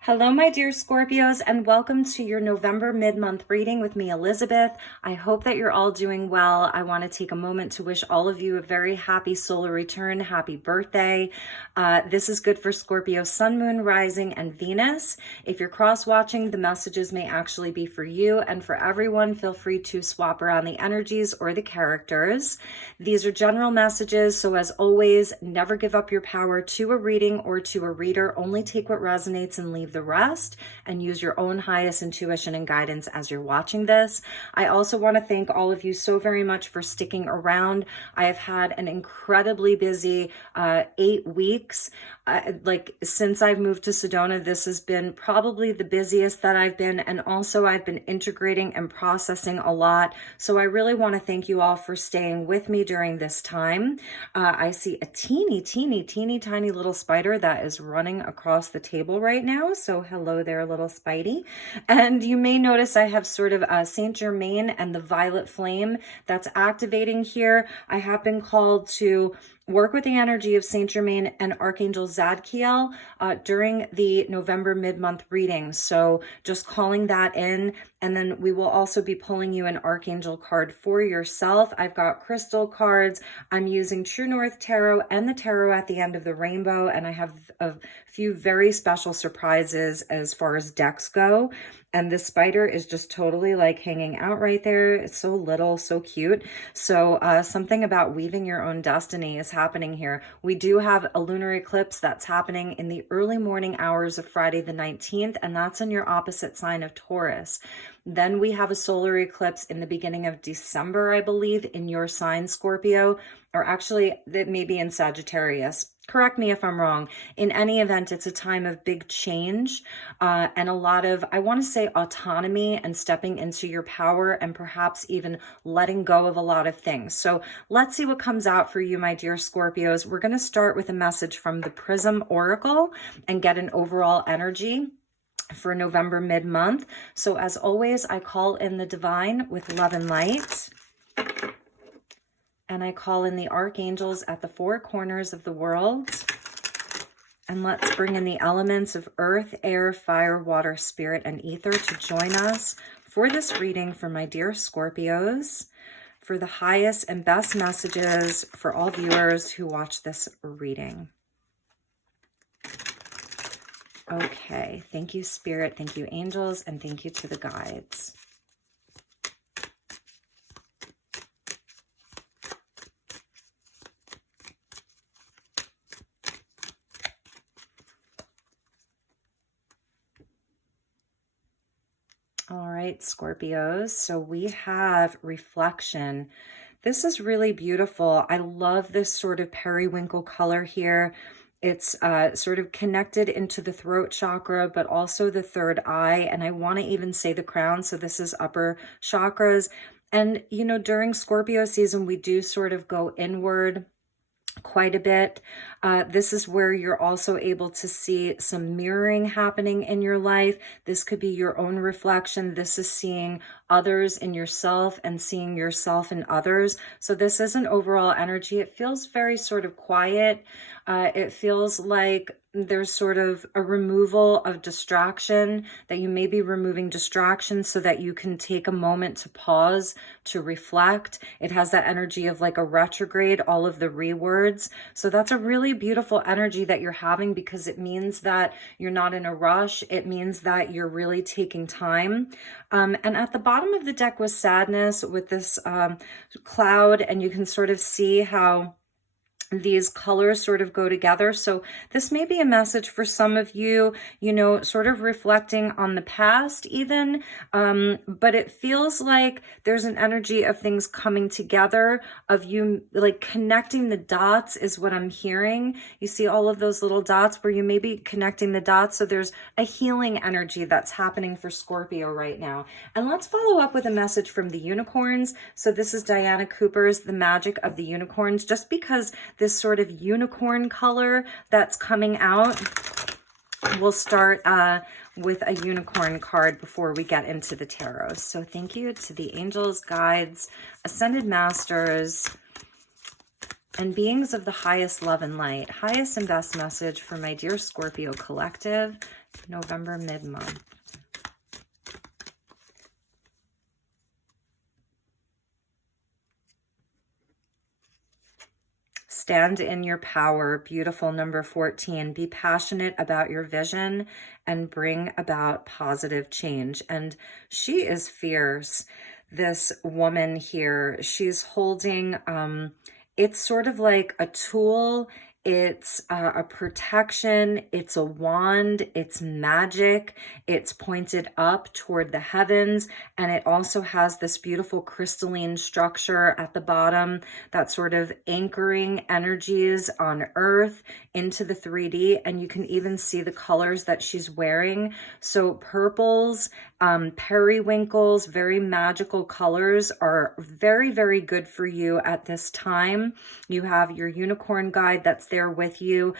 Hello, my dear Scorpios, and welcome to your November mid-month reading with me, Elizabeth. I hope that you're all doing well. I want to take a moment to wish all of you a very happy solar return. Happy birthday. This is good for Scorpio, Sun, Moon, Rising, and Venus. If you're cross-watching, the messages may actually be for you, and for everyone, feel free to swap around the energies or the characters. These are general messages, so as always, never give up your power to a reading or to a reader. Only take what resonates and leave the rest, and use your own highest intuition and guidance as you're watching this. I also want to thank all of you so very much for sticking around. I have had an incredibly busy 8 weeks. Since I've moved to Sedona, this has been probably the busiest that I've been, and also I've been integrating and processing a lot. So I really want to thank you all for staying with me during this time. I see a teeny tiny little spider that is running across the table right now. So hello there, little Spidey. And you may notice I have sort of Saint Germain and the violet flame that's activating here. I have been called to work with the energy of Saint Germain and Archangel Zadkiel during the November mid-month reading. So just calling that in, and then we will also be pulling you an Archangel card for yourself. I've got crystal cards. I'm using True North Tarot and the tarot at the end of the rainbow, and I have a few very special surprises as far as decks go. And this spider is just totally like hanging out right there. It's so little, so cute. So something about weaving your own destiny is happening here. We do have a lunar eclipse that's happening in the early morning hours of Friday the 19th, and that's in your opposite sign of Taurus. Then we have a solar eclipse in the beginning of December, I believe, in your sign, Scorpio, or actually that may be in Sagittarius. Correct me if I'm wrong. In any event, it's a time of big change and a lot of, I want to say, autonomy and stepping into your power, and perhaps even letting go of a lot of things. So let's see what comes out for you, my dear Scorpios. We're going to start with a message from the Prism Oracle and get an overall energy for November mid-month. So as always, I call in the divine with love and light. And I call in the archangels at the 4 corners of the world. And let's bring in the elements of earth, air, fire, water, spirit, and ether to join us for this reading for my dear Scorpios, for the highest and best messages for all viewers who watch this reading. Okay, thank you, Spirit, thank you, angels, and thank you to the guides. All right, Scorpios, so we have reflection. This is really beautiful. I love this sort of periwinkle color here. It's sort of connected into the throat chakra, but also the third eye. And I want to even say the crown. So this is upper chakras. And, you know, during Scorpio season, we do sort of go inward quite a bit. This is where you're also able to see some mirroring happening in your life. This could be your own reflection. This is seeing others in yourself and seeing yourself in others. So this is an overall energy. It feels very sort of quiet. It feels like there's sort of a removal of distraction, that you may be removing distractions so that you can take a moment to pause, to reflect. It has that energy of like a retrograde, all of the rewords. So that's a really beautiful energy that you're having, because it means that you're not in a rush. It means that you're really taking time. And at the bottom of the deck was sadness with this cloud, and you can sort of see how these colors sort of go together. So this may be a message for some of you, you know, sort of reflecting on the past even, but it feels like there's an energy of things coming together, of you like connecting the dots is what I'm hearing. You see all of those little dots where you may be connecting the dots. So there's a healing energy that's happening for Scorpio right now. And let's follow up with a message from the unicorns. So this is Diana Cooper's The Magic of the Unicorns, just because this sort of unicorn color that's coming out. We'll start with a unicorn card before we get into the tarot. So thank you to the angels, guides, ascended masters, and beings of the highest love and light. Highest and best message for my dear Scorpio collective. November mid-month. Stand in your power. Beautiful. Number 14. Be passionate about your vision and bring about positive change. And she is fierce. This woman here, she's holding, it's sort of like a tool. It's a protection, it's a wand, it's magic, it's pointed up toward the heavens, and it also has this beautiful crystalline structure at the bottom that's sort of anchoring energies on earth into the 3D, and you can even see the colors that she's wearing. So purples, periwinkles, very magical colors are very, very good for you at this time. You have your unicorn guide that's there with you.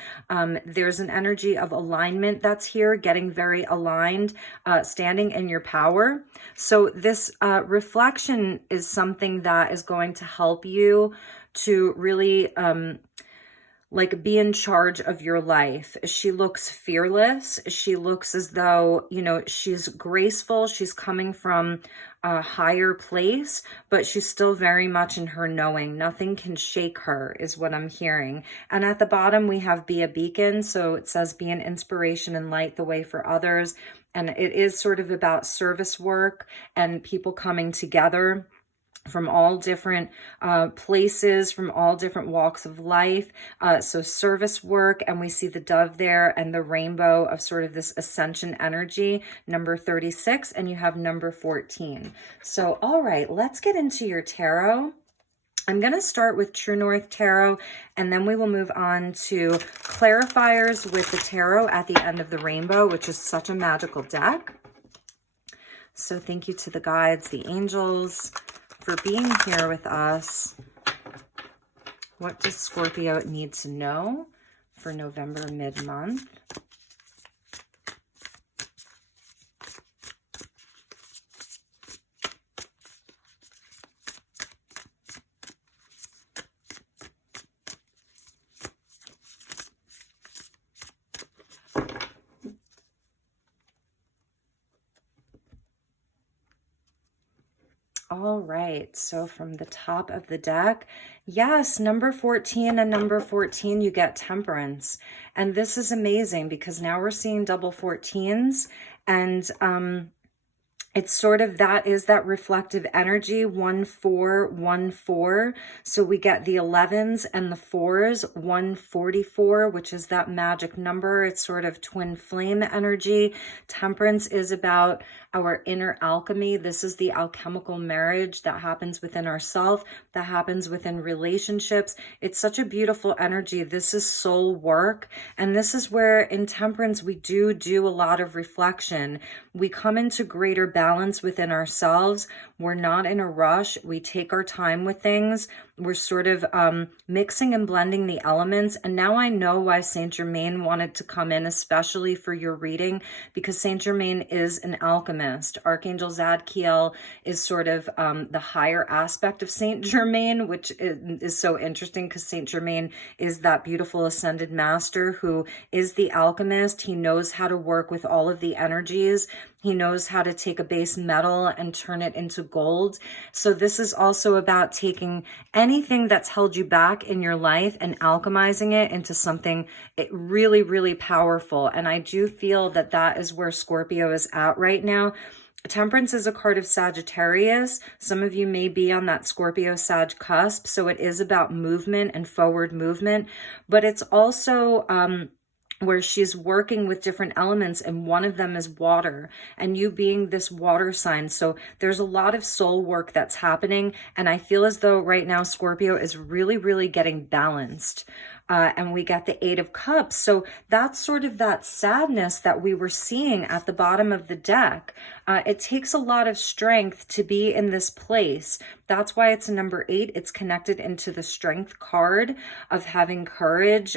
There's an energy of alignment that's here, getting very aligned, standing in your power. So this reflection is something that is going to help you to really like be in charge of your life. She looks fearless. She looks as though, you know, she's graceful. She's coming from a higher place, but she's still very much in her knowing. Nothing can shake her is what I'm hearing. And at the bottom, we have be a beacon. So it says be an inspiration and light the way for others. And it is sort of about service work and people coming together from all different places, from all different walks of life. So service work, and we see the dove there and the rainbow of sort of this ascension energy, number 36, and you have number 14. So, all right, let's get into your tarot. I'm going to start with True North Tarot, and then we will move on to clarifiers with the tarot at the end of the rainbow, which is such a magical deck. So thank you to the guides, the angels, for being here with us. What does Scorpio need to know for November mid-month? All right, so from the top of the deck, yes, number 14 and number 14, you get Temperance. And this is amazing because now we're seeing double 14s, and it's sort of that is that reflective energy, 1 4 1 4. So we get the 11s and the 4s, 144, which is that magic number. It's sort of twin flame energy. Temperance is about our inner alchemy. This is the alchemical marriage that happens within ourselves, that happens within relationships. It's such a beautiful energy. This is soul work. And this is where in Temperance, we do a lot of reflection. We come into greater balance within ourselves. We're not in a rush. We take our time with things. We're sort of mixing and blending the elements. And now I know why Saint Germain wanted to come in, especially for your reading, because Saint Germain is an alchemist. Archangel Zadkiel is sort of the higher aspect of Saint Germain, which is so interesting because Saint Germain is that beautiful ascended master who is the alchemist. He knows how to work with all of the energies. He knows how to take a base metal and turn it into gold. So this is also about taking anything that's held you back in your life and alchemizing it into something really, really powerful. And I do feel that that is where Scorpio is at right now. Temperance is a card of Sagittarius. Some of you may be on that Scorpio-Sag cusp. So it is about movement and forward movement, but it's also where she's working with different elements, and one of them is water, and you being this water sign. So there's a lot of soul work that's happening, and I feel as though right now Scorpio is really, really getting balanced. And we got the 8 of Cups. So that's sort of that sadness that we were seeing at the bottom of the deck. It takes a lot of strength to be in this place. That's why it's a number 8. It's connected into the strength card of having courage.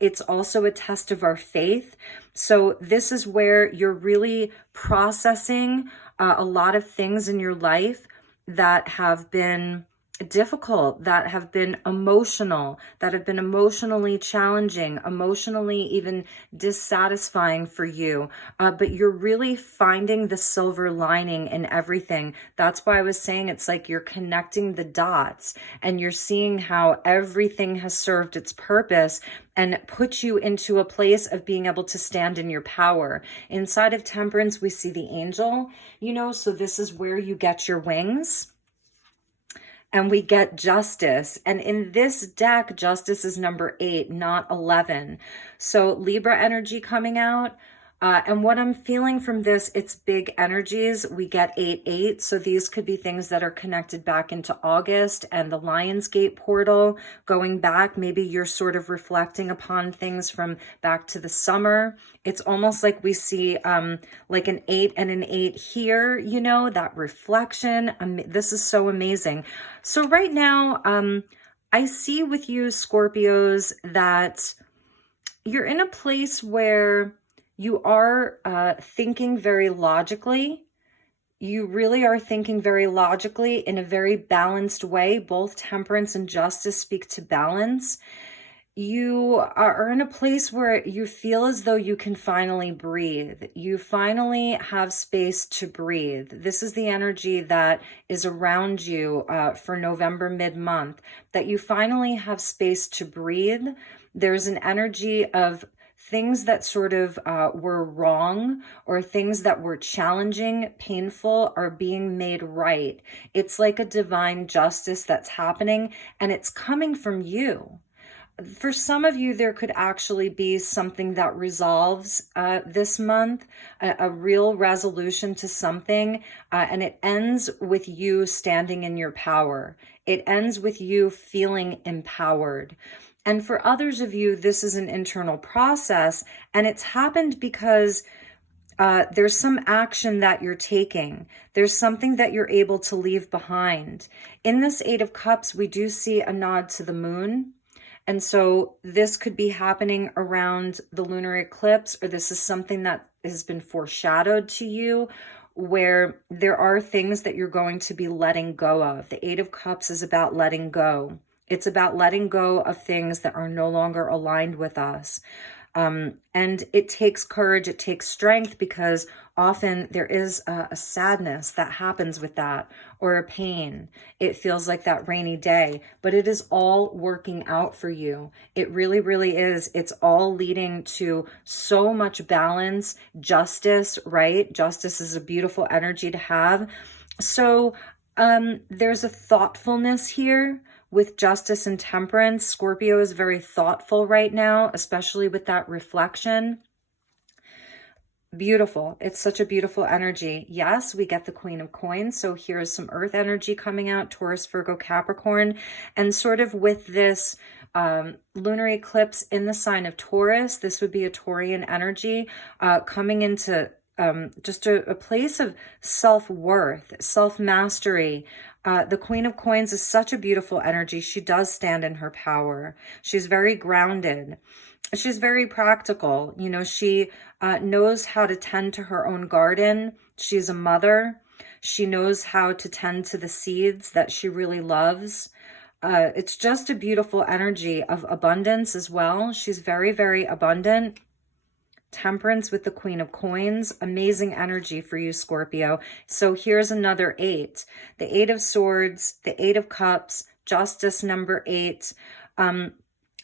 It's also a test of our faith. So this is where you're really processing a lot of things in your life that have been difficult, that have been emotional, that have been emotionally challenging, emotionally even dissatisfying for you. But you're really finding the silver lining in everything. That's why I was saying it's like you're connecting the dots and you're seeing how everything has served its purpose and put you into a place of being able to stand in your power. Inside of Temperance, we see the angel, you know, so this is where you get your wings. And we get justice. And in this deck, justice is number 8, not 11. So Libra energy coming out. And what I'm feeling from this, it's big energies. We get 8-8. So these could be things that are connected back into August and the Lionsgate portal going back. Maybe you're sort of reflecting upon things from back to the summer. It's almost like we see like an 8 and an 8 here, you know, that reflection. This is so amazing. So right now, I see with you, Scorpios, that you're in a place where you are thinking very logically. You really are thinking very logically in a very balanced way. Both Temperance and Justice speak to balance. You are in a place where you feel as though you can finally breathe. You finally have space to breathe. This is the energy that is around you for November mid-month, that you finally have space to breathe. There's an energy of things that sort of were wrong or things that were challenging, painful, are being made right. It's like a divine justice that's happening, and it's coming from you. For some of you, there could actually be something that resolves this month, a real resolution to something, and it ends with you standing in your power. It ends with you feeling empowered. And for others of you, this is an internal process, and it's happened because there's some action that you're taking. There's something that you're able to leave behind. In this 8 of Cups, we do see a nod to the moon. And so this could be happening around the lunar eclipse, or this is something that has been foreshadowed to you, where there are things that you're going to be letting go of. The 8 of Cups is about letting go. It's about letting go of things that are no longer aligned with us. And it takes courage, it takes strength, because often there is a sadness that happens with that, or a pain. It feels like that rainy day, but it is all working out for you. It really, really is. It's all leading to so much balance, justice, right? Justice is a beautiful energy to have. So there's a thoughtfulness here. With Justice and Temperance, Scorpio is very thoughtful right now, especially with that reflection. Beautiful. It's such a beautiful energy. Yes, we get the Queen of Coins. So here's some earth energy coming out, Taurus, Virgo, Capricorn. And sort of with this lunar eclipse in the sign of Taurus, this would be a Taurian energy coming into just a place of self-worth, self-mastery. The Queen of Coins is such a beautiful energy. She does stand in her power. She's very grounded. She's very practical. You know, she knows how to tend to her own garden. She's a mother. She knows how to tend to the seeds that she really loves. It's just a beautiful energy of abundance as well. She's very, very abundant. Temperance with the Queen of Coins, amazing energy for you, Scorpio. So here's another 8. The 8 of Swords, the 8 of Cups, Justice number 8. And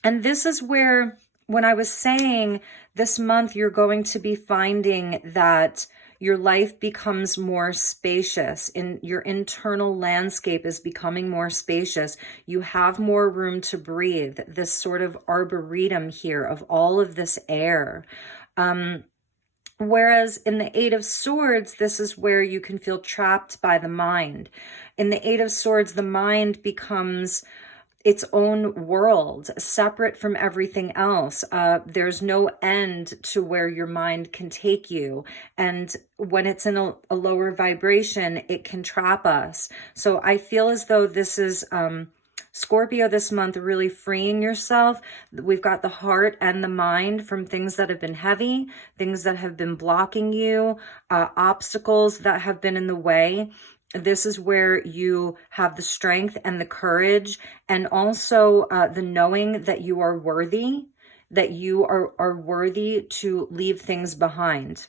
this is where, when I was saying this month, you're going to be finding that your life becomes more spacious. In your internal landscape is becoming more spacious. You have more room to breathe. This sort of arboretum here of all of this air. Whereas in the 8 of Swords, this is where you can feel trapped by the mind. In the 8 of Swords, the mind becomes its own world, separate from everything else. There's no end to where your mind can take you. And when it's in a lower vibration, it can trap us. So I feel as though this is Scorpio this month, really freeing yourself. We've got the heart and the mind from things that have been heavy, things that have been blocking you, obstacles that have been in the way. This is where you have the strength and the courage, and also the knowing that you are worthy, that you are worthy to leave things behind.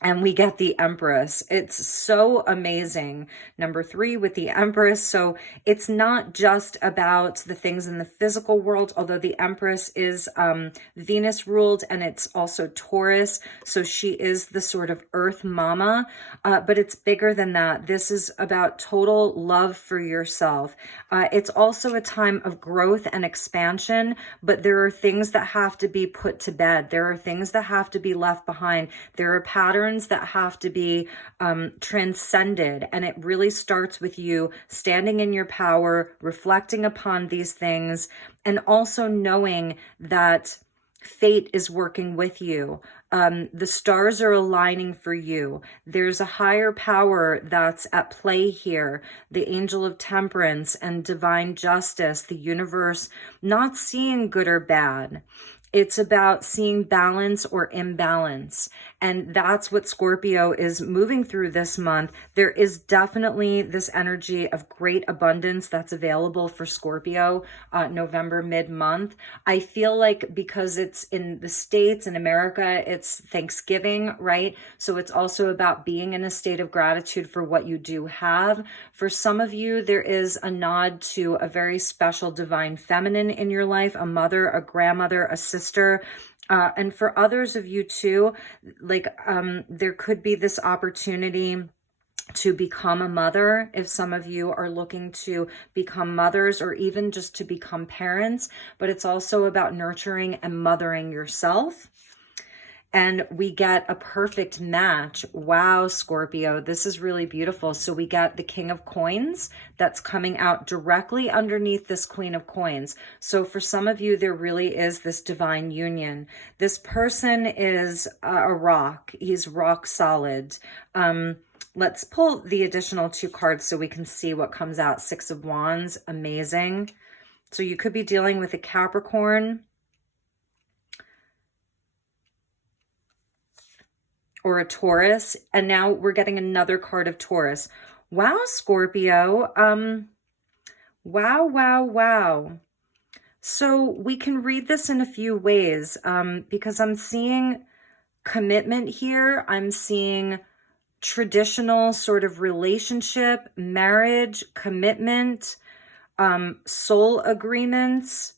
And we get the Empress. It's so amazing. Number 3 with the Empress. So it's not just about the things in the physical world, although the Empress is Venus ruled, and it's also Taurus. So she is the sort of earth mama, but it's bigger than that. This is about total love for yourself. It's also a time of growth and expansion, but there are things that have to be put to bed. There are things that have to be left behind. There are patterns that have to be transcended. And it really starts with you standing in your power, reflecting upon these things, and also knowing that fate is working with you. The stars are aligning for you. There's a higher power that's at play here. The angel of temperance and divine justice, the universe, not seeing good or bad. It's about seeing balance or imbalance. And that's what Scorpio is moving through this month. There is definitely this energy of great abundance that's available for Scorpio November mid-month. I feel like because it's in the States, in America, it's Thanksgiving, right? So it's also about being in a state of gratitude for what you do have. For some of you, there is a nod to a very special divine feminine in your life, a mother, a grandmother, a sister. And for others of you too, like there could be this opportunity to become a mother if some of you are looking to become mothers, or even just to become parents. But it's also about nurturing and mothering yourself. And we get a perfect match. Wow, Scorpio, this is really beautiful. So we get the King of Coins that's coming out directly underneath this Queen of Coins. So for some of you, there really is this divine union. This person is a rock. He's rock solid. Let's pull the additional 2 cards so we can see what comes out. 6 of Wands, amazing. So you could be dealing with a Capricorn, or a Taurus, and now we're getting another card of Taurus. Wow, Scorpio. Wow. So we can read this in a few ways because I'm seeing commitment here. I'm seeing traditional sort of relationship, marriage, commitment, soul agreements.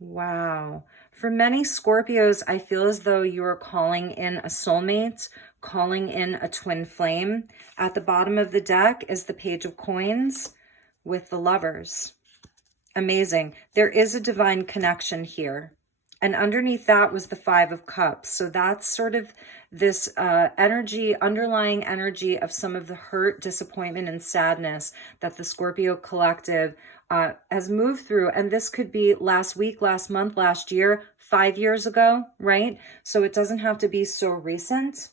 Wow. For many Scorpios, I feel as though you are calling in a soulmate, calling in a twin flame. At the bottom of the deck is the Page of Coins with the Lovers. Amazing. There is a divine connection here. And underneath that was the 5 of Cups. So that's sort of this energy, underlying energy of some of the hurt, disappointment, and sadness that the Scorpio collective has moved through. And this could be last week, last month, last year, 5 years ago, right? So it doesn't have to be so recent.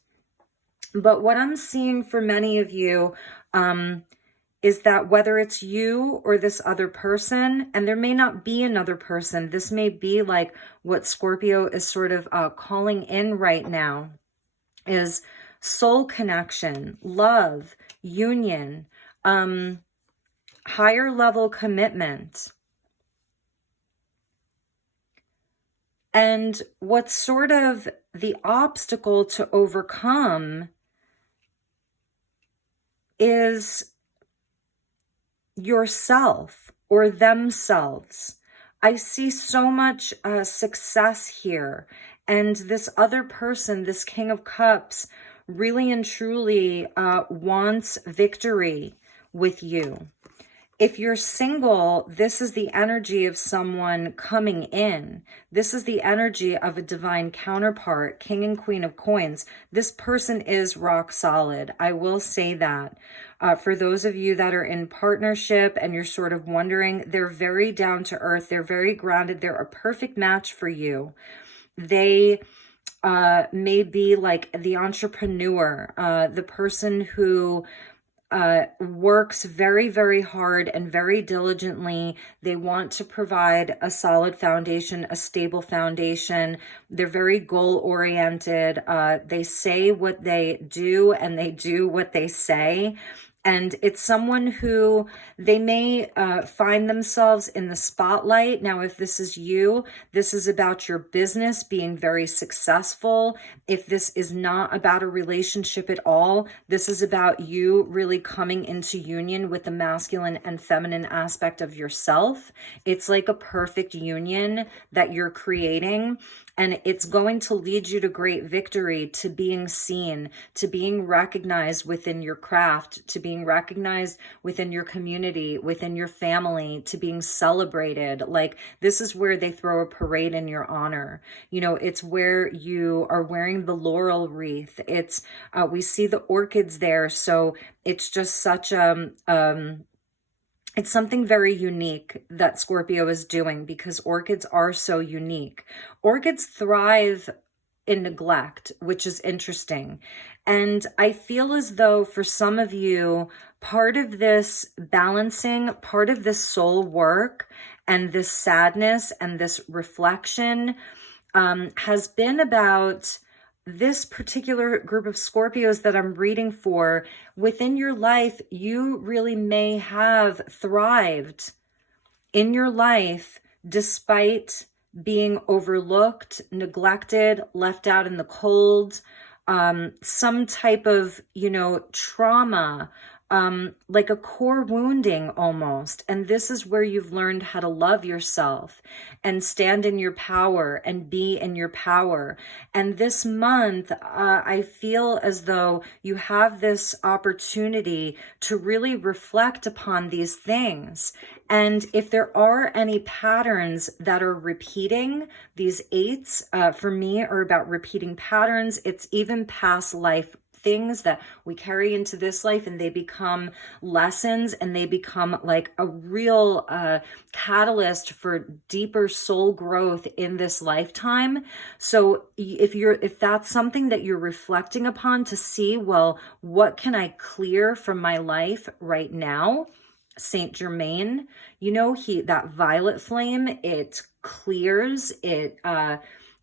But what I'm seeing for many of you is that whether it's you or this other person, and there may not be another person, this may be like what Scorpio is sort of calling in right now, is soul connection, love, union, higher level commitment. And what's sort of the obstacle to overcome is yourself or themselves. I see so much success here. And this other person, this King of Cups, really and truly wants victory with you. If you're single, this is the energy of someone coming in. This is the energy of a divine counterpart, King and Queen of Coins. This person is rock solid. I will say that. For those of you that are in partnership and you're sort of wondering, they're very down to earth. They're very grounded. They're a perfect match for you. They may be like the entrepreneur, the person who works very, very hard and very diligently. They want to provide a solid foundation, a stable foundation. They're very goal-oriented. They say what they do and they do what they say. And it's someone who they may find themselves in the spotlight. Now, if this is you, this is about your business being very successful. If this is not about a relationship at all, this is about you really coming into union with the masculine and feminine aspect of yourself. It's like a perfect union that you're creating. And it's going to lead you to great victory, to being seen, to being recognized within your craft, to being recognized within your community, within your family, to being celebrated. Like, this is where they throw a parade in your honor. You know, it's where you are wearing the laurel wreath. It's, we see the orchids there. So it's just such it's something very unique that Scorpio is doing, because orchids are so unique. Orchids thrive in neglect, which is interesting. And I feel as though for some of you, part of this balancing, part of this soul work and this sadness and this reflection has been about this particular group of Scorpios that I'm reading for. Within your life, you really may have thrived in your life despite being overlooked, neglected, left out in the cold, some type of, you know, trauma, like a core wounding almost. And this is where you've learned how to love yourself and stand in your power and be in your power. And this month, I feel as though you have this opportunity to really reflect upon these things. And if there are any patterns that are repeating, these eights for me are about repeating patterns. It's even past life things that we carry into this life, and they become lessons, and they become like a real catalyst for deeper soul growth in this lifetime. So if that's something that you're reflecting upon to see, well, what can I clear from my life right now? Saint Germain, you know, that violet flame, it clears, it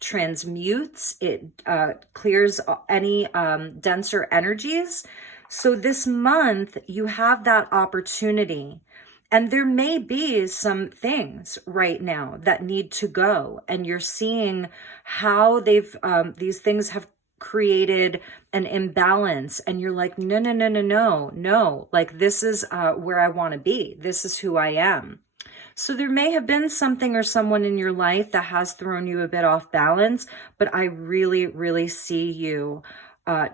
transmutes, it clears any denser energies. So this month you have that opportunity, and there may be some things right now that need to go, and you're seeing how these things have created an imbalance, and you're like, no, like, this is where I want to be. This is who I am. So there may have been something or someone in your life that has thrown you a bit off balance, but I really, really see you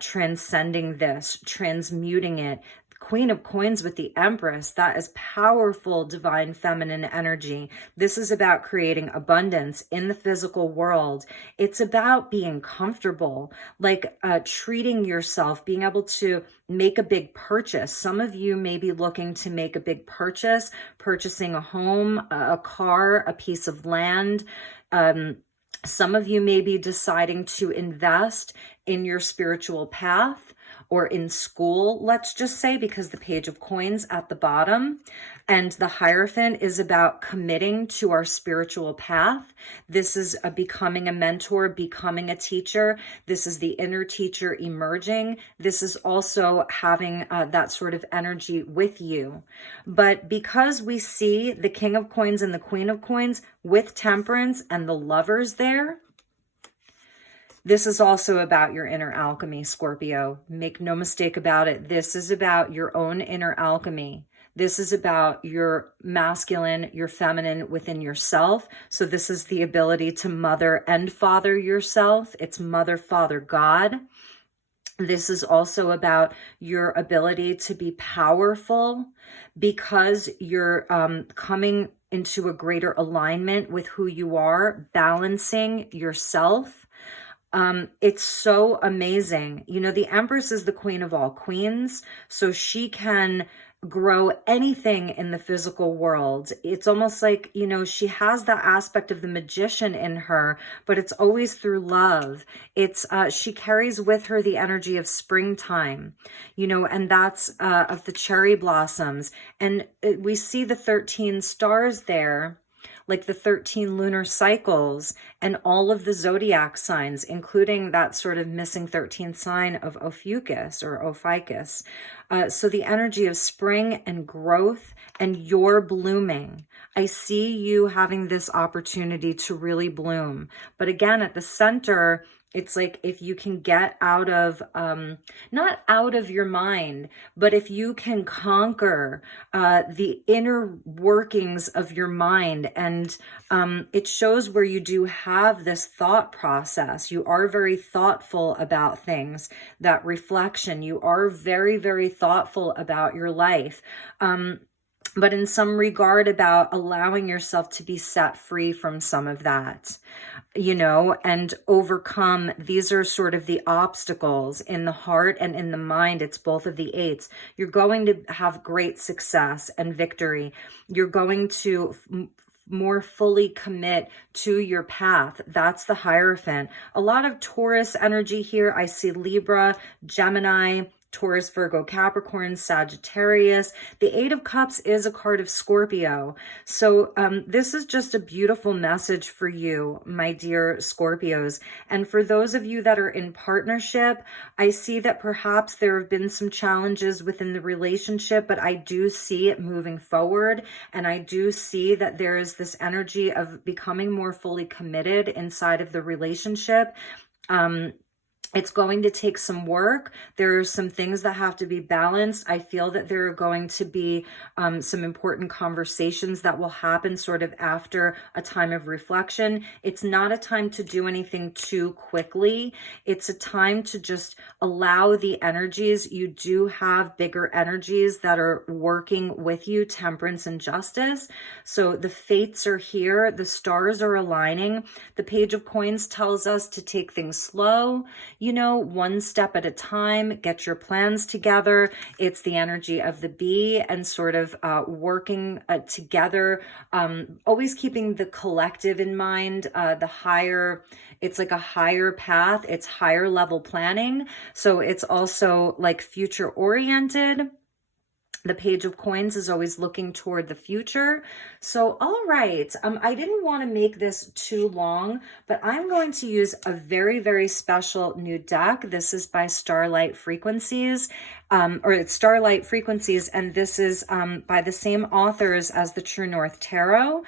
transcending this, transmuting it. Queen of Coins with the Empress, that is powerful divine feminine energy. This is about creating abundance in the physical world. It's about being comfortable, like treating yourself, being able to make a big purchase. Some of you may be looking to make a big purchase, purchasing a home, a car, a piece of land. Some of you may be deciding to invest in your spiritual path or in school, let's just say, because the Page of Coins at the bottom, and the Hierophant is about committing to our spiritual path. This is becoming a mentor, becoming a teacher. This is the inner teacher emerging. This is also having that sort of energy with you. But because we see the King of Coins and the Queen of Coins with Temperance and the Lovers there, this is also about your inner alchemy, Scorpio. Make no mistake about it. This is about your own inner alchemy. This is about your masculine, your feminine within yourself. So this is the ability to mother and father yourself. It's mother, father, God. This is also about your ability to be powerful because you're coming into a greater alignment with who you are, balancing yourself. It's so amazing. You know, the Empress is the queen of all queens, so she can grow anything in the physical world. It's almost like, you know, she has that aspect of the magician in her, but it's always through love. It's she carries with her the energy of springtime, you know, and that's of the cherry blossoms. And we see the 13 stars there, like the 13 lunar cycles and all of the zodiac signs, including that sort of missing 13th sign of Ophiuchus or Ophiuchus. So the energy of spring and growth and your blooming. I see you having this opportunity to really bloom. But again, at the center, it's like if you can get out of, not out of your mind, but if you can conquer the inner workings of your mind, and it shows where you do have this thought process. You are very thoughtful about things, that reflection. You are very, very thoughtful about your life. But in some regard about allowing yourself to be set free from some of that, you know, and overcome. These are sort of the obstacles in the heart and in the mind. It's both of the eights. You're going to have great success and victory. You're going to more fully commit to your path. That's the Hierophant. A lot of Taurus energy here. I see Libra, Gemini, Taurus, Virgo, Capricorn, Sagittarius. The Eight of Cups is a card of Scorpio. So this is just a beautiful message for you, my dear Scorpios. And for those of you that are in partnership, I see that perhaps there have been some challenges within the relationship, but I do see it moving forward. And I do see that there is this energy of becoming more fully committed inside of the relationship. It's going to take some work. There are some things that have to be balanced. I feel that there are going to be some important conversations that will happen sort of after a time of reflection. It's not a time to do anything too quickly. It's a time to just allow the energies. You do have bigger energies that are working with you, Temperance and Justice. So the fates are here. The stars are aligning. The Page of Coins tells us to take things slow. You know, one step at a time, get your plans together. It's the energy of the bee and sort of working together, always keeping the collective in mind, the higher, it's like a higher path. It's higher level planning. So it's also like future oriented. The Page of Coins is always looking toward the future. So, all right, I didn't want to make this too long, but I'm going to use a very, very special new deck. This is by Starlight Frequencies, or it's Starlight Frequencies, and this is by the same authors as the True North Tarot,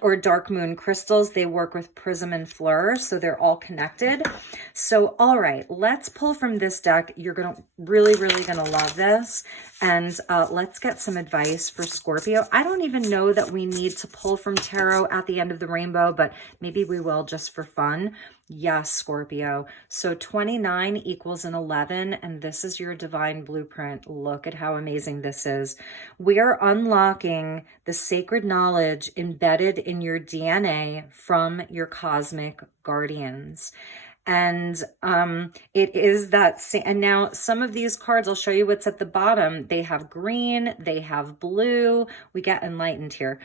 or Dark Moon Crystals. They work with Prism and Fleur, so they're all connected. So, all right, let's pull from this deck. You're gonna really gonna love this, and let's get some advice for Scorpio. I don't even know that we need to pull from tarot at the end of the rainbow, but maybe we will just for fun. Yes, Scorpio. So 29 equals an 11, and this is your divine blueprint. Look at how amazing this is. We are unlocking the sacred knowledge embedded in your DNA from your cosmic guardians. And it is that, and now some of these cards, I'll show you what's at the bottom. They have green, they have blue. We get enlightened here.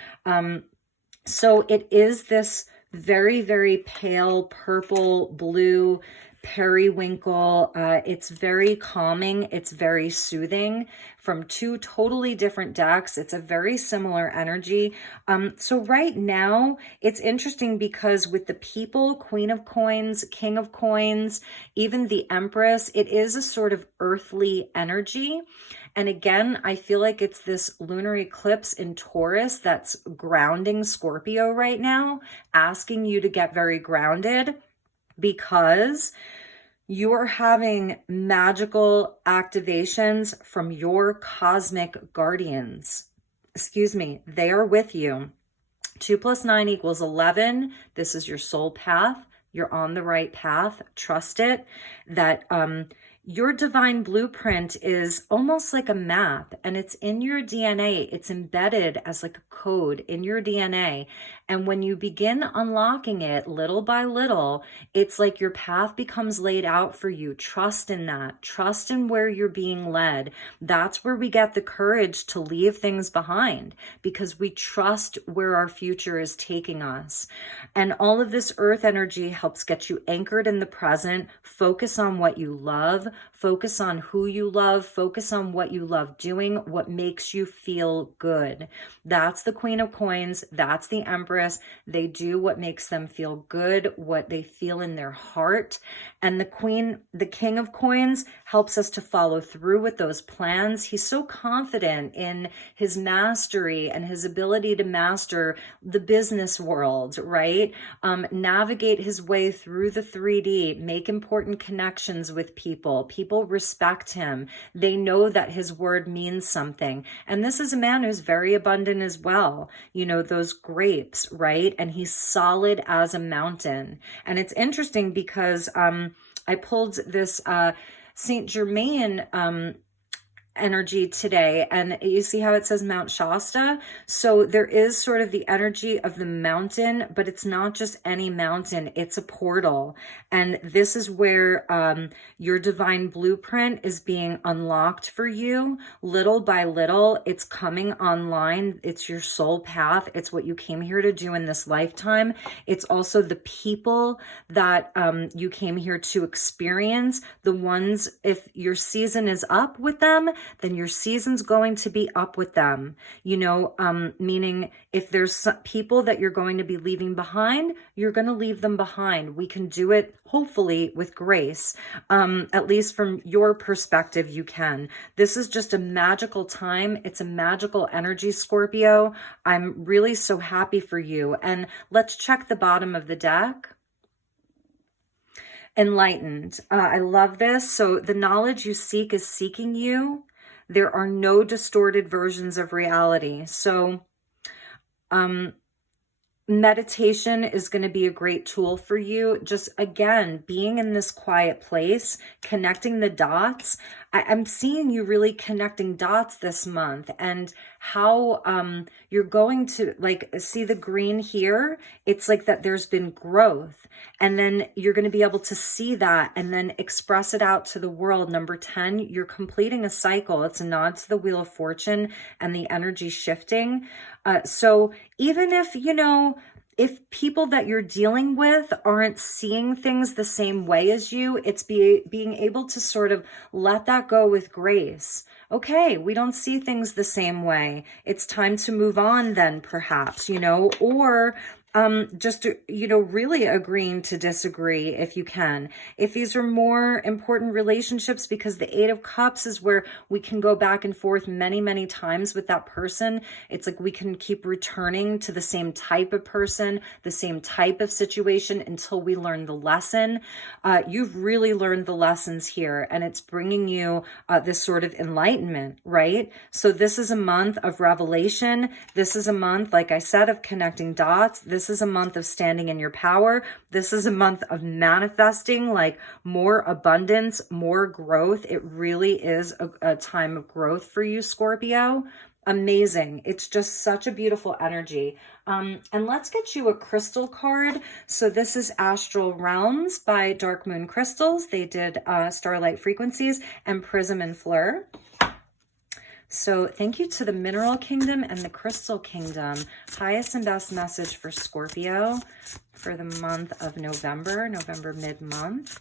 So it is this very, very pale purple, blue, periwinkle. It's very calming. It's very soothing from two totally different decks. It's a very similar energy. So right now it's interesting because with the People, Queen of Coins, King of Coins, even the Empress, it is a sort of earthly energy. And again, I feel like it's this lunar eclipse in Taurus that's grounding Scorpio right now, asking you to get very grounded, because you are having magical activations from your cosmic guardians. Excuse me, they are with you. 2 + 9 = 11. This is your soul path. You're on the right path. Trust it. That Your divine blueprint is almost like a map, and it's in your DNA. It's embedded as like a code in your DNA. And when you begin unlocking it little by little, it's like your path becomes laid out for you. Trust in that. Trust in where you're being led. That's where we get the courage to leave things behind, because we trust where our future is taking us. And all of this earth energy helps get you anchored in the present. Focus on what you love. Focus on who you love. Focus on what you love doing, what makes you feel good. That's the Queen of Coins. That's the Empress. They do what makes them feel good, what they feel in their heart. And the King of Coins helps us to follow through with those plans. He's so confident in his mastery and his ability to master the business world, right? Navigate his way through the 3D, make important connections with people. People respect him. They know that his word means something. And this is a man who's very abundant as well. You know, those grapes, right? And he's solid as a mountain. And it's interesting because I pulled this Saint Germain energy today, and you see how it says Mount Shasta? So there is sort of the energy of the mountain, but it's not just any mountain, it's a portal. And this is where your divine blueprint is being unlocked for you little by little. It's coming online. It's your soul path. It's what you came here to do in this lifetime. It's also the people that you came here to experience. The ones, if your season is up with them, then your season's going to be up with them, you know, meaning if there's some people that you're going to be leaving behind, you're going to leave them behind. We can do it, hopefully, with grace. At least from your perspective, you can. This is just a magical time. It's a magical energy, Scorpio. I'm really so happy for you. And let's check the bottom of the deck. Enlightened. I love this. So the knowledge you seek is seeking you. There are no distorted versions of reality. So meditation is going to be a great tool for you. Just, again, being in this quiet place, connecting the dots. I'm seeing you really connecting dots this month, and how you're going to, like, see the green here. It's like that there's been growth, and then you're going to be able to see that and then express it out to the world. Number 10, you're completing a cycle. It's a nod to the Wheel of Fortune and the energy shifting. So even if, you know, if people that you're dealing with aren't seeing things the same way as you, it's being able to sort of let that go with grace. Okay, we don't see things the same way. It's time to move on then, perhaps, you know, or just, you know, really agreeing to disagree if you can. If these are more important relationships, because the 8 of Cups is where we can go back and forth many, many times with that person. It's like we can keep returning to the same type of person, the same type of situation until we learn the lesson. You've really learned the lessons here, and it's bringing you this sort of enlightenment, right? So this is a month of revelation. This is a month, like I said, of connecting dots. This is a month of standing in your power. This is a month of manifesting, like, more abundance, more growth. It really is a time of growth for you, Scorpio. Amazing. It's just such a beautiful energy. And let's get you a crystal card. So this is Astral Realms by Dark Moon Crystals. They did Starlight Frequencies and Prism and Fleur. So thank you to the Mineral Kingdom and the Crystal Kingdom. Highest and best message for Scorpio for the month of November mid-month.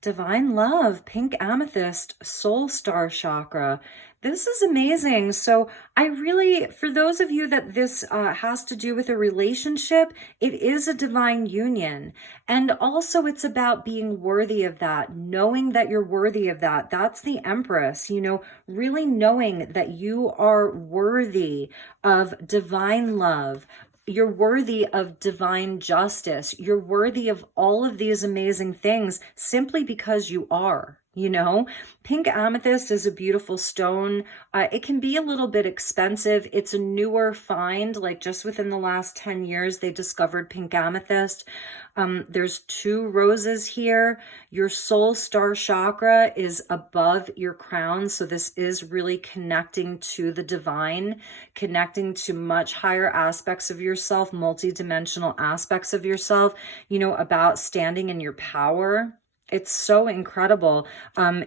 Divine Love, Pink Amethyst, Soul Star Chakra. This is amazing. So I really, for those of you that this has to do with a relationship, it is a divine union. And also it's about being worthy of that, knowing that you're worthy of that. That's the Empress, you know, really knowing that you are worthy of divine love. You're worthy of divine justice. You're worthy of all of these amazing things simply because you are. You know, pink amethyst is a beautiful stone. It can be a little bit expensive. It's a newer find, like just within the last 10 years, they discovered pink amethyst. There's 2 roses here. Your soul star chakra is above your crown. So this is really connecting to the divine, connecting to much higher aspects of yourself, multidimensional aspects of yourself, you know, about standing in your power. It's so incredible.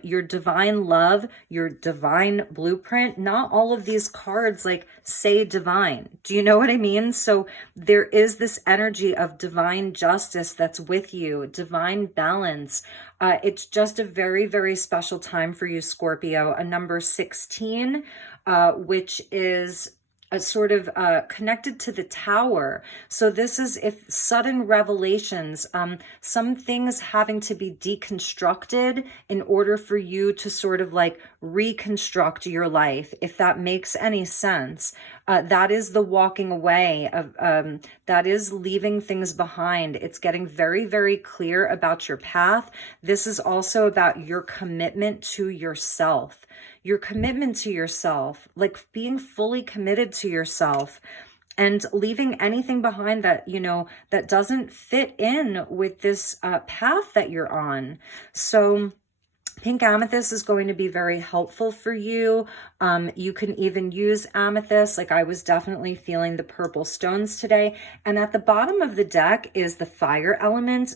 Your divine love, your divine blueprint, not all of these cards like say divine. Do you know what I mean? So there is this energy of divine justice that's with you, divine balance. It's just a very, very special time for you, Scorpio. A number 16, which is sort of connected to the tower. So this is if sudden revelations, some things having to be deconstructed in order for you to sort of like reconstruct your life, if that makes any sense. That is the walking away of, that is leaving things behind. It's getting very, very clear about your path. This is also about your commitment to yourself. Your commitment to yourself, like being fully committed to yourself and leaving anything behind that, you know, that doesn't fit in with this path that you're on. So pink amethyst is going to be very helpful for you. You can even use amethyst. Like I was definitely feeling the purple stones today. And at the bottom of the deck is the fire element,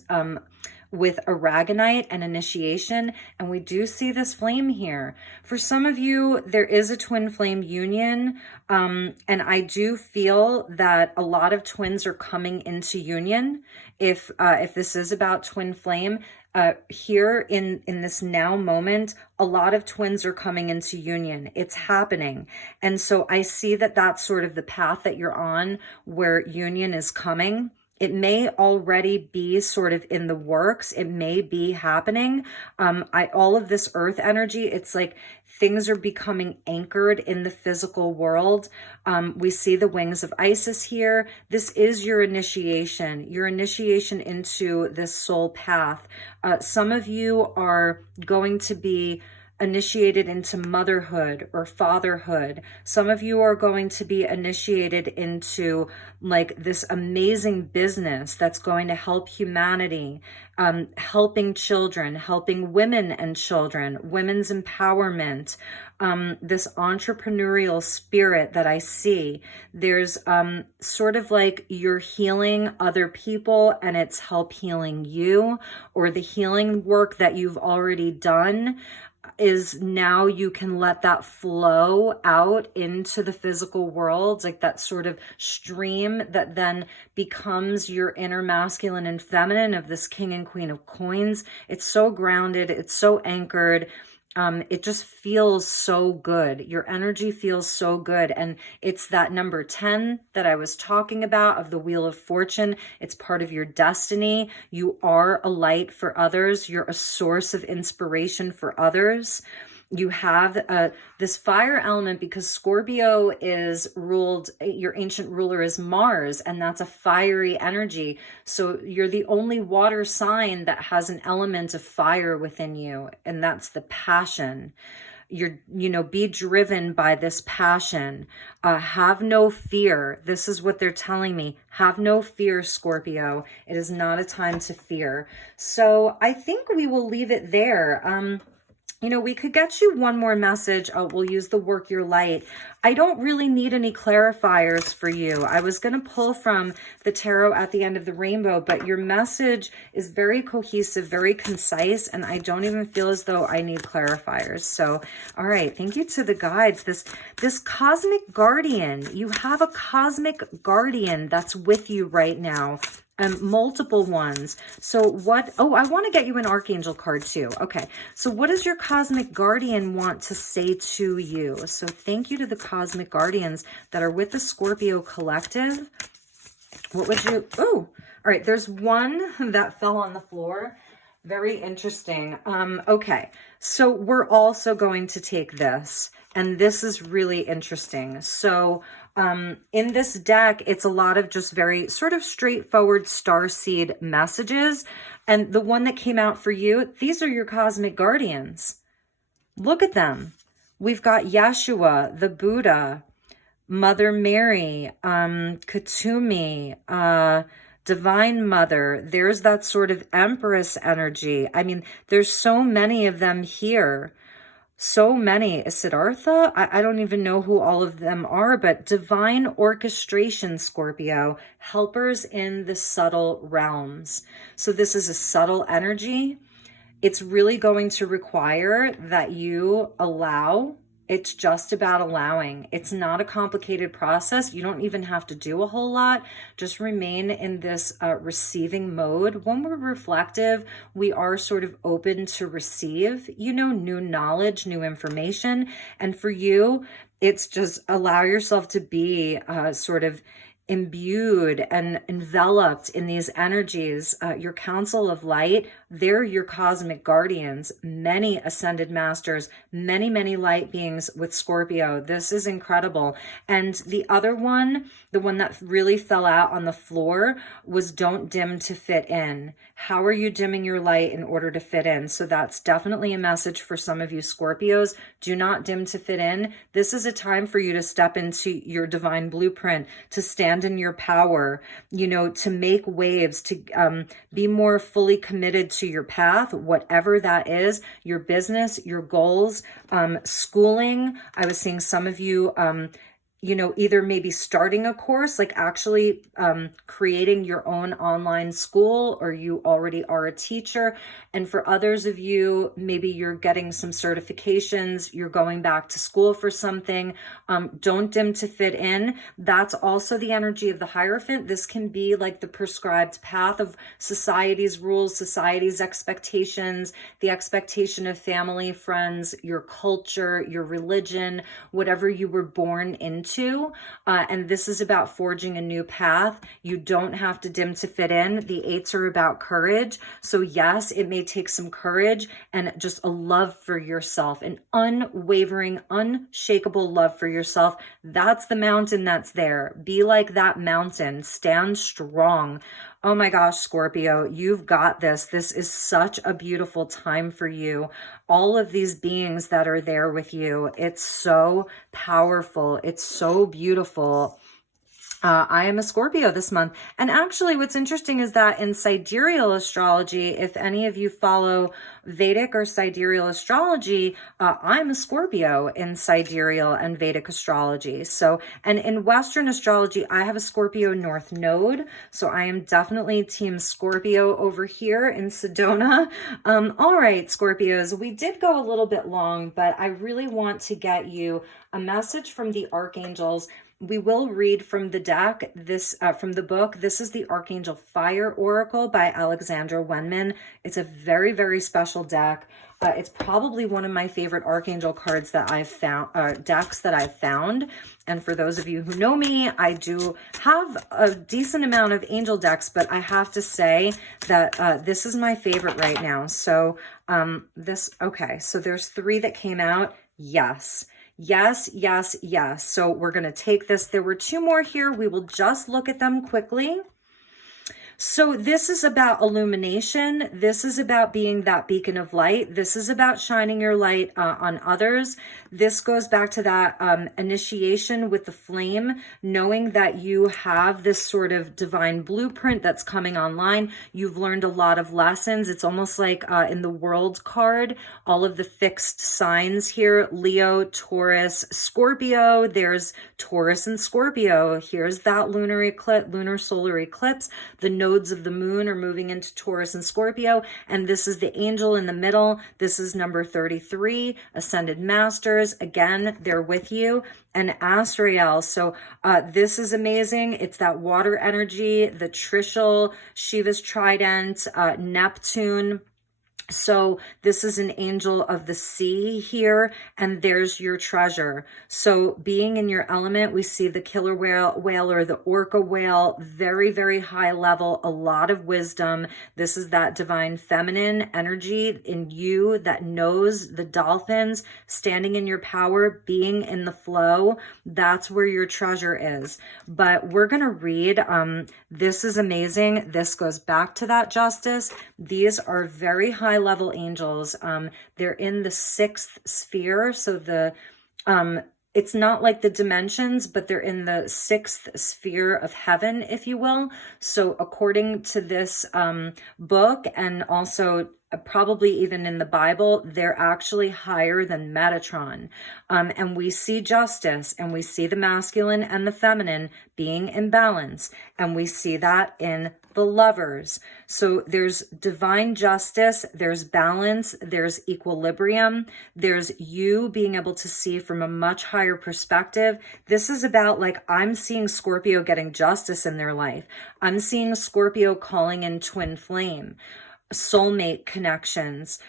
with aragonite and initiation, and we do see this flame here. For some of you, there is a twin flame union, and I do feel that a lot of twins are coming into union. If this is about twin flame, here in this now moment, a lot of twins are coming into union. It's happening. And so I see that that's sort of the path that you're on, where union is coming. It may already be sort of in the works. It may be happening. All of this earth energy, it's like things are becoming anchored in the physical world. We see the wings of Isis here. This is your initiation into this soul path. Some of you are going to be initiated into motherhood or fatherhood. Some of you are going to be initiated into like this amazing business that's going to help humanity, helping children, helping women and children, women's empowerment, this entrepreneurial spirit that I see. There's sort of like you're healing other people and it's help healing you, or the healing work that you've already done is now you can let that flow out into the physical world, like that sort of stream that then becomes your inner masculine and feminine of this king and queen of coins. It's so grounded. It's so anchored. It just feels so good. Your energy feels so good. And it's that number 10 that I was talking about of the Wheel of Fortune. It's part of your destiny. You are a light for others. You're a source of inspiration for others. You have this fire element because Scorpio is ruled, your ancient ruler is Mars, and that's a fiery energy. So you're the only water sign that has an element of fire within you, and that's the passion. Be driven by this passion. Have no fear. This is what they're telling me. Have no fear, Scorpio. It is not a time to fear. So I think we will leave it there. We could get you one more message. We'll use the Work Your Light. I don't really need any clarifiers for you. I was going to pull from the tarot at the end of the rainbow, but your message is very cohesive, very concise, and I don't even feel as though I need clarifiers. So, all right, thank you to the guides. This cosmic guardian, you have a cosmic guardian that's with you right now. Multiple ones. So what, I want to get you an Archangel card too. Okay. So what does your cosmic guardian want to say to you? So thank you to the cosmic guardians that are with the Scorpio collective. What would you, all right. There's one that fell on the floor. Very interesting. Okay. So we're also going to take this, and this is really interesting. So, In this deck, it's a lot of just very sort of straightforward starseed messages. And the one that came out for you, these are your cosmic guardians. Look at them. We've got Yeshua, the Buddha, Mother Mary, Katumi, Divine Mother. There's that sort of Empress energy. I mean, there's so many of them here. So many. Siddhartha? I don't even know who all of them are, but divine orchestration, Scorpio, helpers in the subtle realms. So this is a subtle energy. It's really going to require that you allow. It's just about allowing. It's not a complicated process. You don't even have to do a whole lot. Just remain in this receiving mode. When we're reflective, we are sort of open to receive, you know, new knowledge, new information. And for you, it's just allow yourself to be sort of imbued and enveloped in these energies. Your council of light, they're your cosmic guardians, many ascended masters, many, many light beings with Scorpio. This is incredible. And the other one, the one that really fell out on the floor, was don't dim to fit in. How are you dimming your light in order to fit in? So that's definitely a message for some of you Scorpios. Do not dim to fit in. This is a time for you to step into your divine blueprint, to stand in your power, you know, to make waves, to be more fully committed to your path, whatever that is, your business, your goals, schooling. I was seeing some of you, you know, either maybe starting a course, like actually creating your own online school, or you already are a teacher. And for others of you, maybe you're getting some certifications, you're going back to school for something. Don't dim to fit in. That's also the energy of the Hierophant. This can be like the prescribed path of society's rules, society's expectations, the expectation of family, friends, your culture, your religion, whatever you were born into. And this is about forging a new path. You don't have to dim to fit in. The eights are about courage. So yes, it may take some courage and just a love for yourself, an unwavering, unshakable love for yourself. That's the mountain that's there. Be like that mountain. Stand strong. Oh my gosh, Scorpio, you've got this. This is such a beautiful time for you. All of these beings that are there with you, it's so powerful. It's so beautiful. I am a Scorpio this month. And actually what's interesting is that in sidereal astrology, if any of you follow Vedic or sidereal astrology, I'm a Scorpio in sidereal and Vedic astrology. So, and in Western astrology, I have a Scorpio North Node. So I am definitely team Scorpio over here in Sedona. All right, Scorpios, we did go a little bit long, but I really want to get you a message from the Archangels. We will read from the deck, from the book. This is the Archangel Fire Oracle by Alexandra Wenman. It's a very, very special deck. It's probably one of my favorite Archangel cards that I've found, decks that I've found. And for those of you who know me, I do have a decent amount of angel decks, but I have to say that this is my favorite right now. So okay, so there's 3 that came out. Yes. Yes, yes, yes. So we're going to take this. There were 2 more here. We will just look at them quickly. So this is about illumination. This is about being that beacon of light. This is about shining your light on others. This goes back to that initiation with the flame, knowing that you have this sort of divine blueprint that's coming online. You've learned a lot of lessons. It's almost like in the world card, all of the fixed signs here, Leo, Taurus, Scorpio. There's Taurus and Scorpio. Here's that lunar eclipse, lunar solar eclipse. The nodes of the moon are moving into Taurus and Scorpio, and this is the angel in the middle. This is number 33, Ascended Masters. Again, they're with you. And Asriel. So this is amazing. It's that water energy, the Trishul, Shiva's trident, Neptune. So this is an angel of the sea here, and there's your treasure. So being in your element, we see the killer whale or the orca whale, very, very high level, a lot of wisdom. This is that divine feminine energy in you that knows the dolphins, standing in your power, being in the flow. That's where your treasure is. But we're going to read, this is amazing. This goes back to that justice. These are very high level angels. They're in the 6th sphere. So it's not like the dimensions, but they're in the 6th sphere of heaven, if you will. So according to this book, and also probably even in the Bible, they're actually higher than Metatron. And we see justice, and we see the masculine and the feminine being in balance. And we see that in the Lovers. So there's divine justice, there's balance, there's equilibrium, there's you being able to see from a much higher perspective. This is about, like, I'm seeing Scorpio getting justice in their life. I'm seeing Scorpio calling in twin flame, soulmate connections.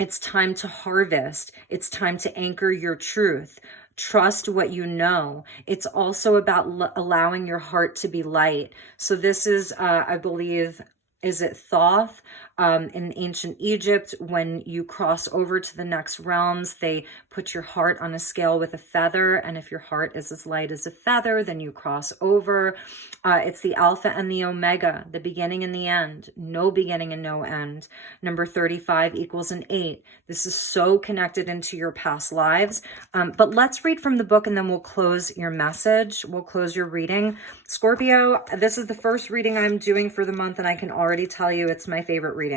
It's time to harvest. It's time to anchor your truth. Trust what you know. It's also about allowing your heart to be light. So this is, I believe, is it Thoth? In ancient Egypt, when you cross over to the next realms, they put your heart on a scale with a feather. And if your heart is as light as a feather, then you cross over. It's the Alpha and the Omega, the beginning and the end. No beginning and no end. Number 35 equals an 8. This is so connected into your past lives. But let's read from the book, and then we'll close your message. We'll close your reading. Scorpio, this is the first reading I'm doing for the month, and I can already tell you it's my favorite reading.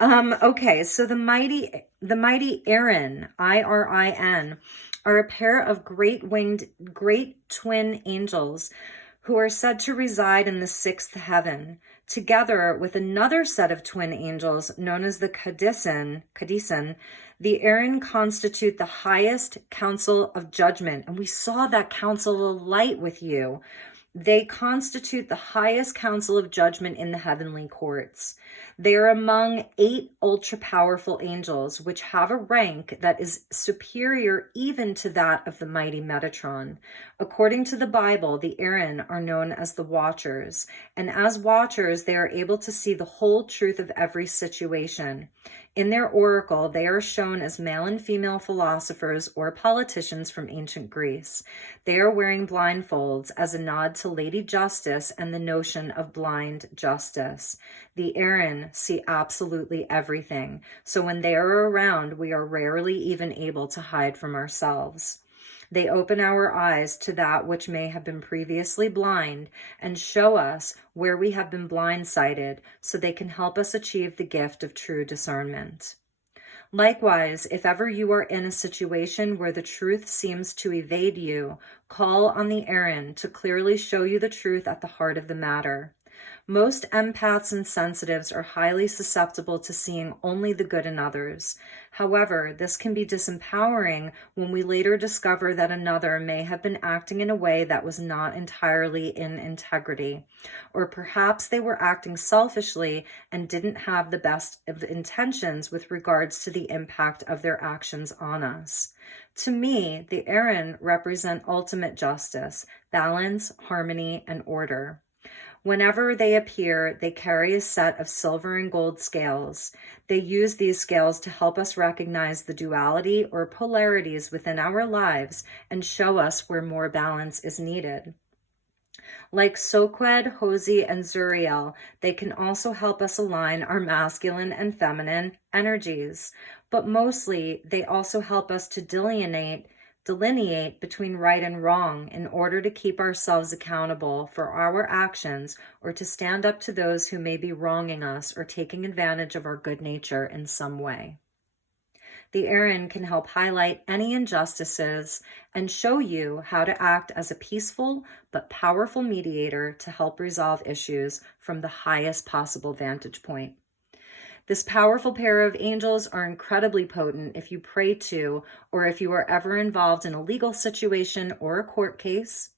Okay, so the mighty Irin, I-R-I-N, are a pair of great twin angels who are said to reside in the 6th heaven, together with another set of twin angels known as the Cadisan. The Irin constitute the highest council of judgment, and we saw that council of light with you. They constitute the highest council of judgment in the heavenly courts. They are among 8 ultra-powerful angels, which have a rank that is superior even to that of the mighty Metatron. According to the Bible, the Irin are known as the Watchers, and as Watchers, they are able to see the whole truth of every situation. In their oracle, they are shown as male and female philosophers or politicians from ancient Greece. They are wearing blindfolds as a nod to Lady Justice and the notion of blind justice. The Irin see absolutely everything, so when they are around, we are rarely even able to hide from ourselves. They open our eyes to that which may have been previously blind and show us where we have been blindsided, so they can help us achieve the gift of true discernment. Likewise, if ever you are in a situation where the truth seems to evade you, call on the Irin to clearly show you the truth at the heart of the matter. Most empaths and sensitives are highly susceptible to seeing only the good in others. However, this can be disempowering when we later discover that another may have been acting in a way that was not entirely in integrity, or perhaps they were acting selfishly and didn't have the best of intentions with regards to the impact of their actions on us. To me, the Irin represent ultimate justice, balance, harmony, and order. Whenever they appear, they carry a set of silver and gold scales. They use these scales to help us recognize the duality or polarities within our lives and show us where more balance is needed. Like Soqued, Hosea, and Zuriel, they can also help us align our masculine and feminine energies. But mostly, they also help us to delineate between right and wrong in order to keep ourselves accountable for our actions or to stand up to those who may be wronging us or taking advantage of our good nature in some way. The Irin can help highlight any injustices and show you how to act as a peaceful but powerful mediator to help resolve issues from the highest possible vantage point. This powerful pair of angels are incredibly potent if you pray to or if you are ever involved in a legal situation or a court case.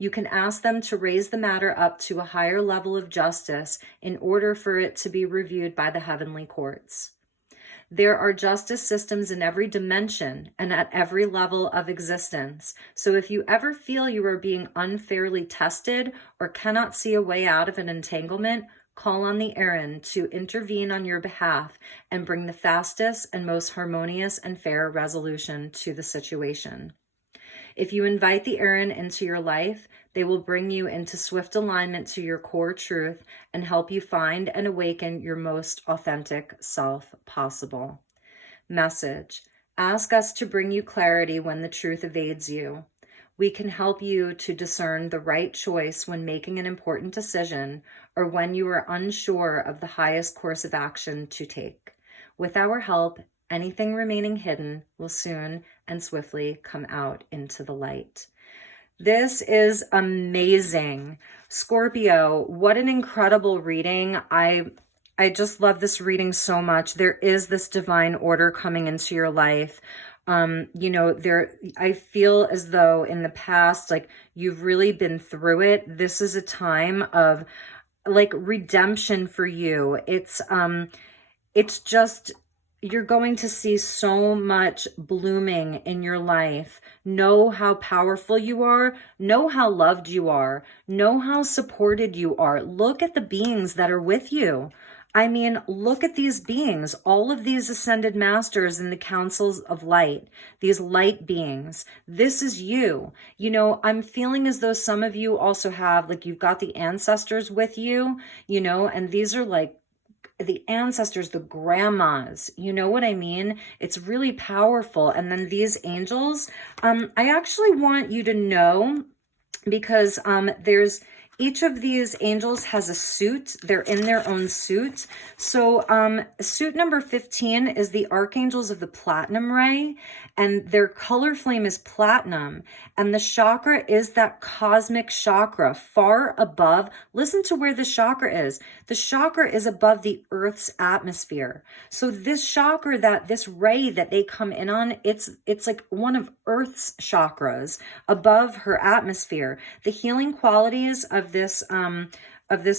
You can ask them to raise the matter up to a higher level of justice in order for it to be reviewed by the heavenly courts. There are justice systems in every dimension and at every level of existence. So if you ever feel you are being unfairly tested or cannot see a way out of an entanglement, call on the Aaron to intervene on your behalf and bring the fastest and most harmonious and fair resolution to the situation. If you invite the Aaron into your life, they will bring you into swift alignment to your core truth and help you find and awaken your most authentic self possible. Message: ask us to bring you clarity when the truth evades you. We can help you to discern the right choice when making an important decision or when you are unsure of the highest course of action to take. With our help, anything remaining hidden will soon and swiftly come out into the light. This is amazing. Scorpio, what an incredible reading. I just love this reading so much. There is this divine order coming into your life. I feel as though in the past, like you've really been through it. This is a time of like redemption for you. It's just, you're going to see so much blooming in your life. Know how powerful you are. Know how loved you are. Know how supported you are. Look at the beings that are with you. I mean, look at these beings, all of these ascended masters in the councils of light, these light beings. This is you. You know, I'm feeling as though some of you also have, like, you've got the ancestors with you, you know, and these are like the ancestors, the grandmas, you know what I mean? It's really powerful. And then these angels, I actually want you to know, because there's each of these angels has a suit. They're in their own suit. So suit number 15 is the Archangels of the Platinum Ray, and their color flame is platinum. And the chakra is that cosmic chakra far above. Listen to where the chakra is. The chakra is above the Earth's atmosphere. So this chakra, this ray that they come in on, it's like one of Earth's chakras above her atmosphere. The healing qualities of this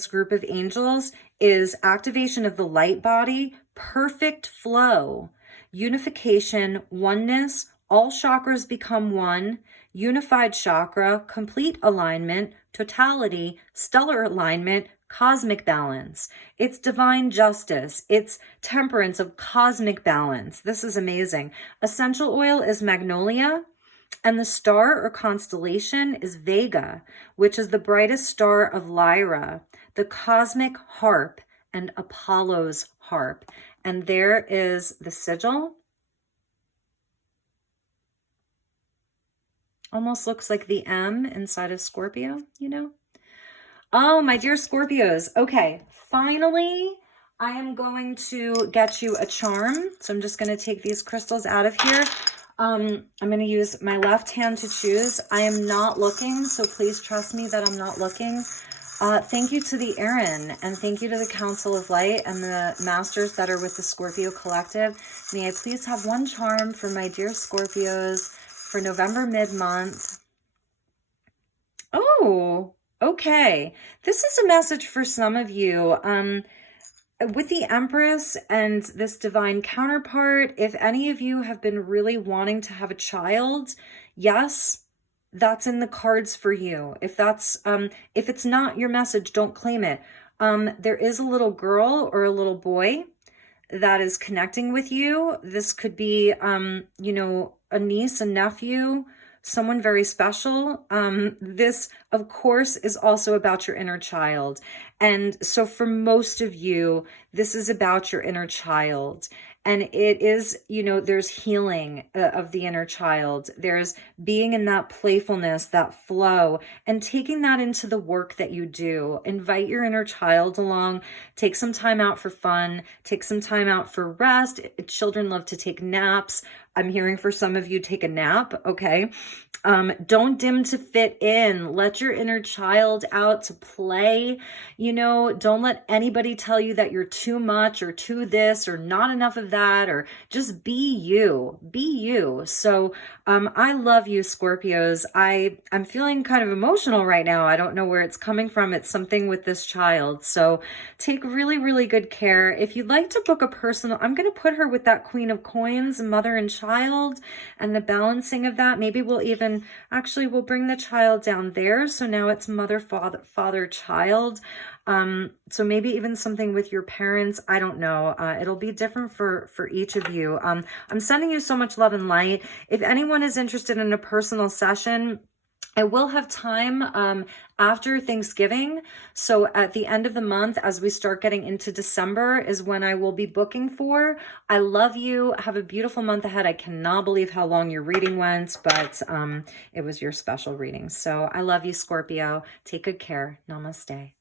group of angels is activation of the light body, perfect flow, unification, oneness, all chakras become one, unified chakra, complete alignment, totality, stellar alignment, cosmic balance. It's divine justice. It's temperance of cosmic balance. This is amazing. Essential oil is magnolia. And the star or constellation is Vega, which is the brightest star of Lyra, the cosmic harp, and Apollo's harp. And there is the sigil. Almost looks like the M inside of Scorpio, you know? Oh, my dear Scorpios. Okay, finally, I am going to get you a charm. So I'm just going to take these crystals out of here. I'm going to use my left hand to choose. I am not looking, so please trust me that I'm not looking. Thank you to the Aaron, and thank you to the Council of Light and the masters that are with the Scorpio Collective. May I please have one charm for my dear Scorpios for November mid-month? Oh, okay. This is a message for some of you. With the Empress and this divine counterpart, if any of you have been really wanting to have a child, yes, that's in the cards for you. If it's not your message, don't claim it. There is a little girl or a little boy that is connecting with you. This could be, you know, a niece, a nephew, someone very special. This, of course, is also about your inner child. And so for most of you, this is about your inner child. And it is, you know, there's healing of the inner child. There's being in that playfulness, that flow, and taking that into the work that you do. Invite your inner child along. Take some time out for fun. Take some time out for rest. Children love to take naps. I'm hearing for some of you, take a nap, okay? Don't dim to fit in. Let your inner child out to play. You know, don't let anybody tell you that you're too much or too this or not enough of that, or just be you. Be you. So I love you, Scorpios. I'm feeling kind of emotional right now. I don't know where it's coming from. It's something with this child. So take really, really good care. If you'd like to book a personal, I'm going to put her with that Queen of Coins, mother and child, and the balancing of that. Maybe we'll even, actually, we'll bring the child down there. So now it's mother, father, child. So maybe even something with your parents. I don't know. It'll be different for each of you. I'm sending you so much love and light. If anyone is interested in a personal session, I will have time after Thanksgiving. So at the end of the month, as we start getting into December, is when I will be booking for. I love you. Have a beautiful month ahead. I cannot believe how long your reading went, but it was your special reading. So I love you, Scorpio. Take good care. Namaste.